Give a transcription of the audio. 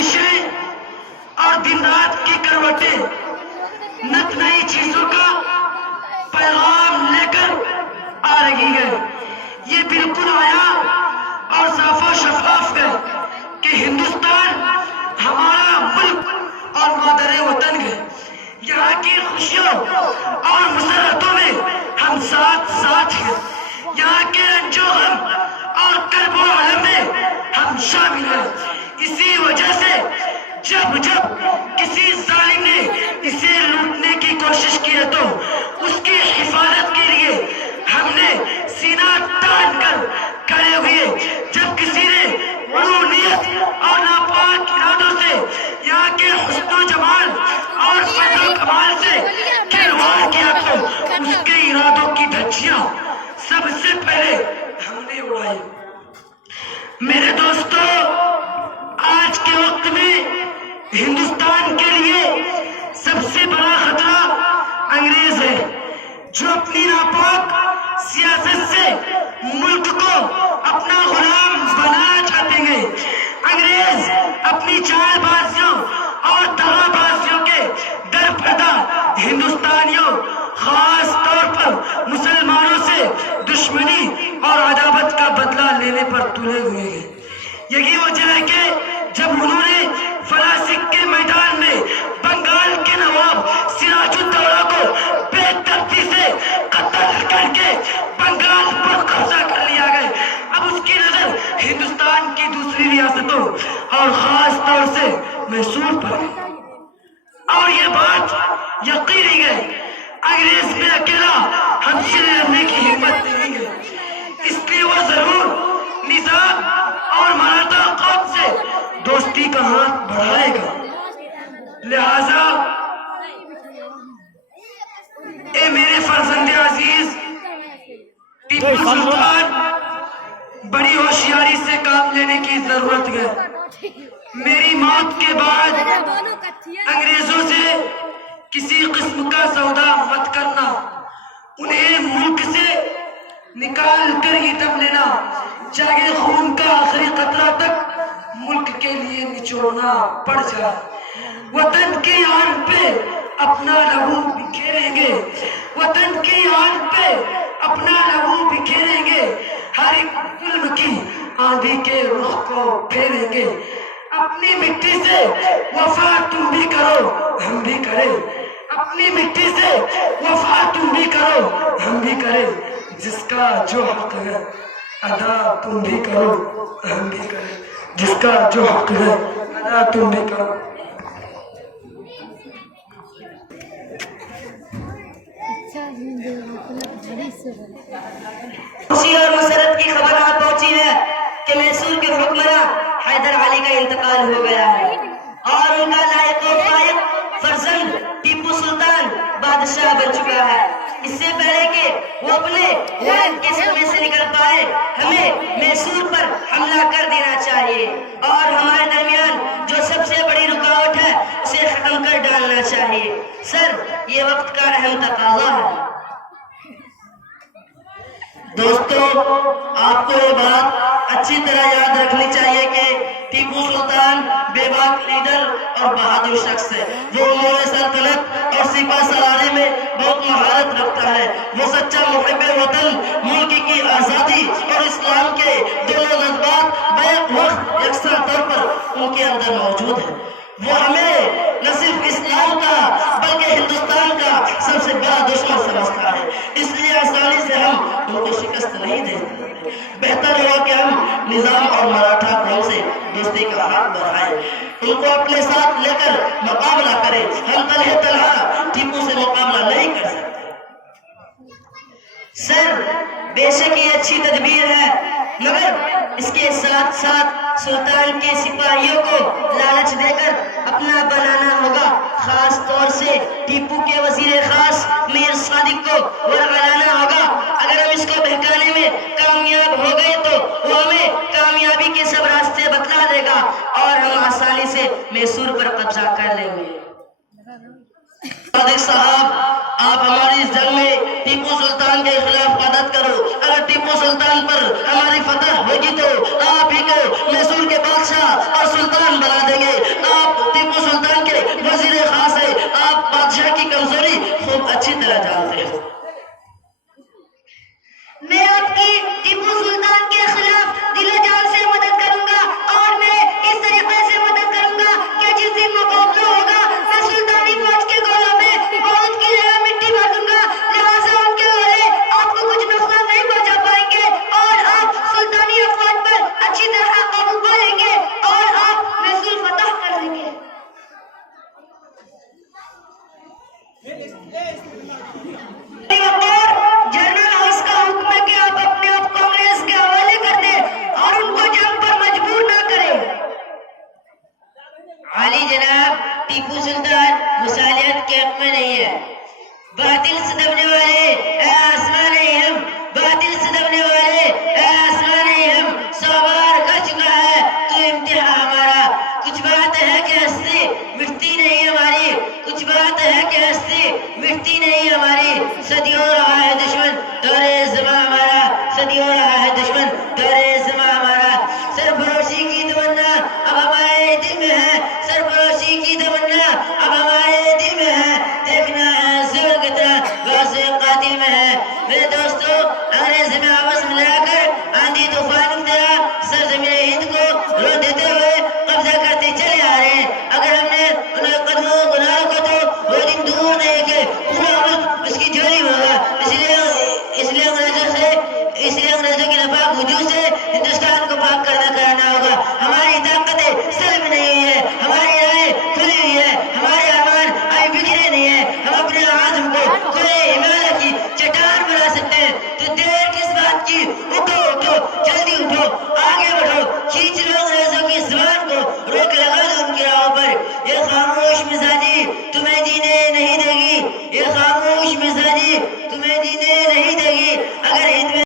خواہشیں اور دن رات کی کروٹیں نت نئی چیزوں کا پیغام لے کر آ رہی ہے. یہ بالکل آیا اور صاف و شفاف ہے کہ ہندوستان ہمارا ملک اور مادر وطن ہے. یہاں کی خوشیوں اور مسرتوں میں ہم ساتھ ساتھ ہیں. یہاں کے رنج و غم اور کرب و الم میں ہم شامل ہیں. اسی وجہ سے جب کسی ظالم نے اسے لوٹنے کی کوشش کی ہے تو اس کی حفاظت کے لیے ہم نے سینہ تان کر کھڑے ہوئے. جب کسی نے علونیت اور ناپاک ارادوں سے یہاں کے حسن و جمال اور فضل و کمال سے کھلواڑ کیا تو اس کے ارادوں کی دھجیاں سب سے پہلے ہم نے اڑائی. میرے دوستو، آج کے وقت میں ہندوستان کے لیے سب سے بڑا خطرہ انگریز ہے، جو اپنی ناپاک سیاست سے ملک کو اپنا غلام بنانا چاہتے ہیں. انگریز اپنی چال بازیوں اور دغا بازیوں کے در پردہ ہندوستانیوں، خاص طور پر مسلمانوں سے دشمنی اور عداوت کا بدلہ لینے پر تلے ہوئے ہیں. یہی وجہ ہے کہ جب انہوں نے فلاسک کے میدان میں بنگال کے نواب سراج الدولہ کو بے ترتیبی سے قتل کر کے بنگال پر قبضہ کر لیا گیا، اب اس کی نظر ہندوستان کی دوسری ریاستوں اور خاص طور سے میسور پر ہے. اور یہ بات یقینی ہے، انگریز میں اکیلا ہم سے لڑنے کی ہمت نہیں ہے. اس لیے وہ ضرور نظام اور مراٹھا قوم سے دوستی کا ہاتھ بڑھائے گا. لہذا اے میرے فرزند عزیز، ٹیپو سلطان، بڑی ہوشیاری سے کام لینے کی ضرورت ہے. میری موت کے بعد انگریزوں سے کسی قسم کا سودا مت کرنا. انہیں ملک سے نکال کر ہی دم لینا، چاہے خون کا آخری قطرہ تک ملک کے لیے نچوڑنا پڑ جائے. وطن کی آن پہ اپنا لہو بکھیریں گے، وطن کی آن پہ اپنا لہو بکھیریں گے، ہر ایک ظلم کی آندھی کے رخ کو پھیریں گے. اپنی مٹی سے وفا تم بھی کرو ہم بھی کریں، اپنی مٹی سے وفا تم بھی کرو ہم بھی کریں. جس کا جو حق ہے ادا تم بھی کرو ہم بھی کریں، جس کا جو حق ہے ادا تم بھی کرو. خوشی اور مسرت کی خبر آ پہنچی ہے کہ میسور کے حکمراں حیدر علی کا انتقال ہو گیا ہے اور ان کا لائق و فائق فرزند ٹیپو سلطان بادشاہ بن چکا ہے. اس سے پہلے کہ وہ اپنے والد کے صدمے سے نکل پائے، ہمیں میسور پر حملہ کر دینا چاہیے اور ہمارے درمیان جو سب سے بڑی رکاوٹ ہے اسے ختم کر ڈالنا چاہیے. سر، یہ وقت کا اہم تقاضا ہے. دوستو، آپ کو یہ بات اچھی طرح یاد رکھنی چاہیے کہ ٹیپو سلطان بے باک لیڈر اور بہادر شخص ہے. وہ امور سلطنت اور سپہ سالاری میں بہت مہارت رکھتا ہے. وہ سچا محب وطن، ملک کی آزادی اور اسلام کے دونوں جذبات بیک وقت یکساں طور پر ان کے اندر موجود ہے. وہ ہمیں نہ صرف اسلام کا بلکہ ہندوستان کا سب سے بڑا دشمن سمجھتا ہے. اس لیے آسانی سے ہم ان کو شکست نہیں دیتے. بہتر ہوگا کہ ہم نظام اور مراٹھا قوم سے دوستی کا ہاتھ بڑھائیں، ان کو اپنے ساتھ لے کر مقابلہ کریں. ہم تنہا تنہا ٹیپو سے مقابلہ نہیں کر سکتے. سر، بے شک یہ اچھی تدبیر ہے، مگر اس کے ساتھ ساتھ سلطان کے سپاہیوں کو لالچ دے کر اپنا بنانا ہوگا. خاص طور سے ٹیپو کے وزیر خاص میر صادق کو ورگلانا ہوگا. اگر ہم اس کو بہکانے میں کامیاب ہو گئے تو وہ ہمیں کامیابی کے سب راستے بتلا دے گا اور ہم آسانی سے میسور پر قبضہ کر لیں گے. صادق صاحب، آپ ہماری اس جنگ میں ٹیپو سلطان کے خلاف مدد کرو. اگر ٹیپو سلطان پر ہماری فتح ہوگی تو آپ ہی کو میسور کے بادشاہ اور سلطان بنا دیں گے. روک لگا دو ان کے راہوں پر۔ یہ خاموش مزاجی تمہیں جینے نہیں دے گی، یہ خاموش مزاجی تمہیں جینے